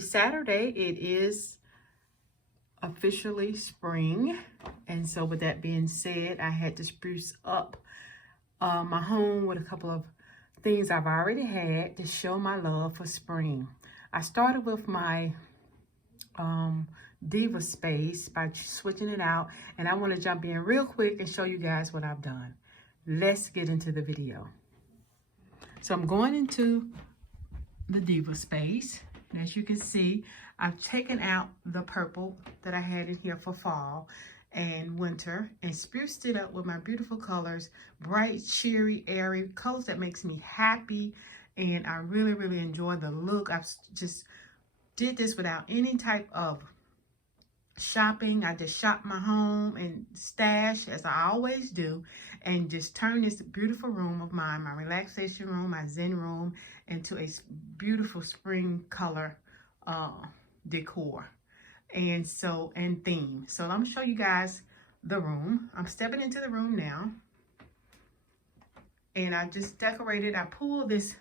Happy Saturday. It is officially spring. And so with that being said, I had to spruce up my home with a couple of things I've already had to show my love for spring. I started with my DIVA space by switching it out. And I want to jump in real quick and show you guys what I've done. Let's get into the video. So I'm going into the DIVA space. And as you can see, I've taken out the purple that I had in here for fall and winter and spruced it up with my beautiful colors, bright, cheery, airy colors that makes me happy. And I really, really enjoy the look. I've just did this without any type of shopping. I just shopped my home and stash, as I always do, and just turn this beautiful room of mine, my relaxation room, my zen room, into a beautiful spring color decor and theme. So I'm gonna show you guys the room. I'm stepping into the room now, and I just decorated. I pulled this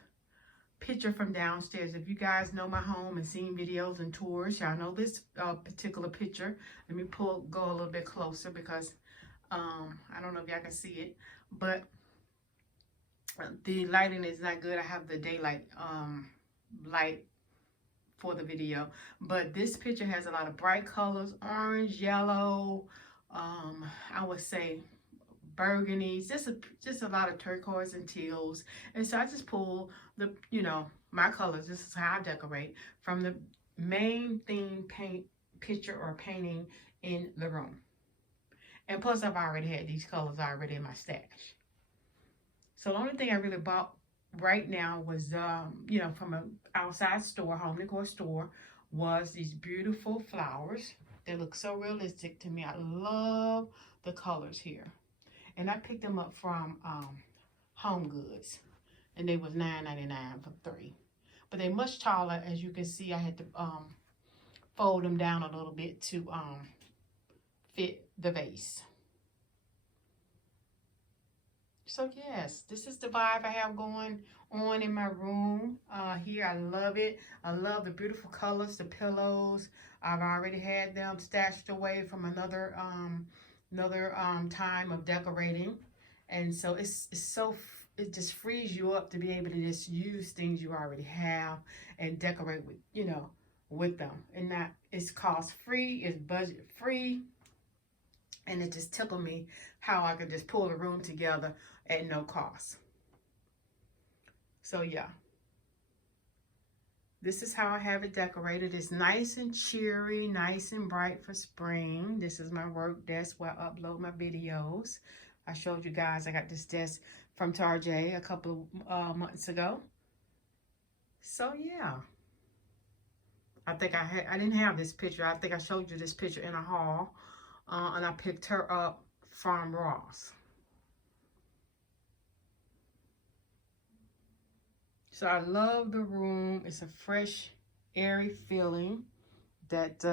picture from downstairs. If you guys know my home and seen videos and tours, y'all know this particular picture. Let me go a little bit closer because I don't know if y'all can see it, but the lighting is not good. I have the daylight light for the video, but this picture has a lot of bright colors: orange, yellow, I would say burgundies, just a lot of turquoise and teals. And so I just pull the, my colors. This is how I decorate from the main theme picture or painting in the room. And plus I've already had these colors already in my stash. So the only thing I really bought right now was, from an outside store, home decor store, was these beautiful flowers. They look so realistic to me. I love the colors here. And I picked them up from Home Goods. And they was $9.99 for 3. But they're much taller. As you can see, I had to fold them down a little bit to fit the vase. So yes, this is the vibe I have going on in my room here. I love it. I love the beautiful colors, the pillows. I've already had them stashed away from another time of decorating. And so it just frees you up to be able to just use things you already have and decorate with, with them. And that it's cost free, it's budget free. And it just tickled me how I could just pull the room together at no cost. So yeah, this is how I have it decorated. It's nice and cheery, nice and bright for spring. This is my work desk where I upload my videos. I showed you guys I got this desk from Target a couple of months ago. So yeah, I think I didn't have this picture. I think I showed you this picture in a haul. And I picked her up from Ross. So I love the room. It's a fresh, airy feeling. That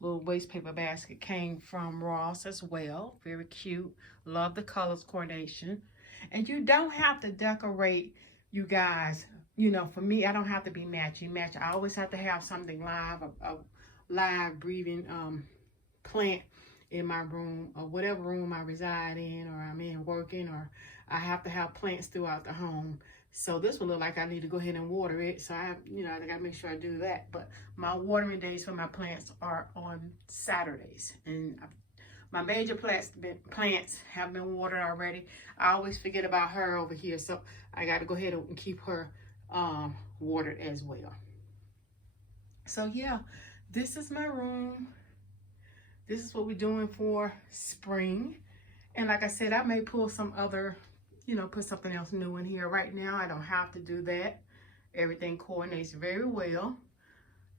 little waste paper basket came from Ross as well. Very cute. Love the colors coordination. And you don't have to decorate, you guys. For me, I don't have to be matchy match. I always have to have something live, a live breathing plant in my room, or whatever room I reside in, or I'm in working, or I have to have plants throughout the home. So this will look like I need to go ahead and water it. So I have, I gotta make sure I do that. But my watering days for my plants are on Saturdays. And my major plants have been watered already. I always forget about her over here. So I gotta go ahead and keep her watered as well. So yeah, this is my room. This is what we're doing for spring. And like I said, I may pull some other, put something else new in here. Right now, I don't have to do that. Everything coordinates very well.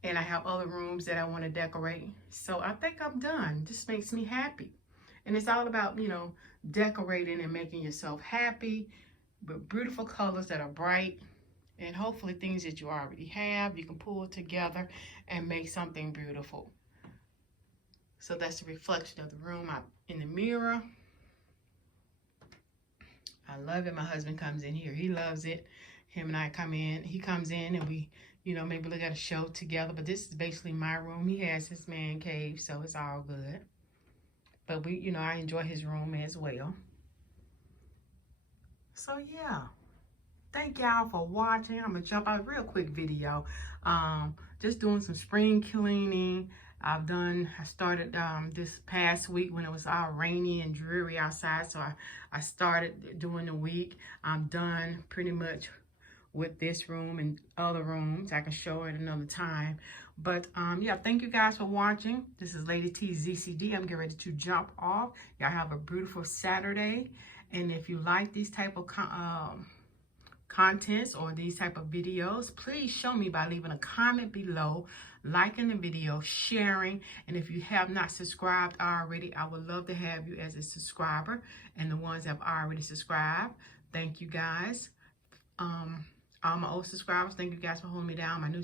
And I have other rooms that I want to decorate. So I think I'm done. This makes me happy. And it's all about, decorating and making yourself happy with beautiful colors that are bright. And hopefully things that you already have, you can pull together and make something beautiful. So that's the reflection of the room in the mirror. I love it. My husband comes in here. He loves it. Him and I come in. He comes in and we you know, maybe look at a show together. But this is basically my room. He has his man cave, so it's all good. But we, you know, I enjoy his room as well. So yeah, thank y'all for watching. I'm gonna jump out a real quick video. Just doing some spring cleaning. I started this past week when it was all rainy and dreary outside, so I started doing the week. I'm done pretty much with this room and other rooms. I can show it another time. But yeah, thank you guys for watching. This is Lady T ZCD. I'm getting ready to jump off. Y'all have a beautiful Saturday. And if you like these type of contents or these type of videos, please show me by leaving a comment below, liking the video, sharing. And if you have not subscribed already, I would love to have you as a subscriber. And the ones that have already subscribed, thank you guys. All my old subscribers, thank you guys for holding me down. My new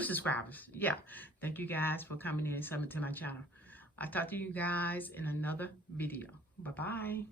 subscribers, yeah, thank you guys for coming in and subbing to my channel. I'll talk to you guys in another video. Bye-bye.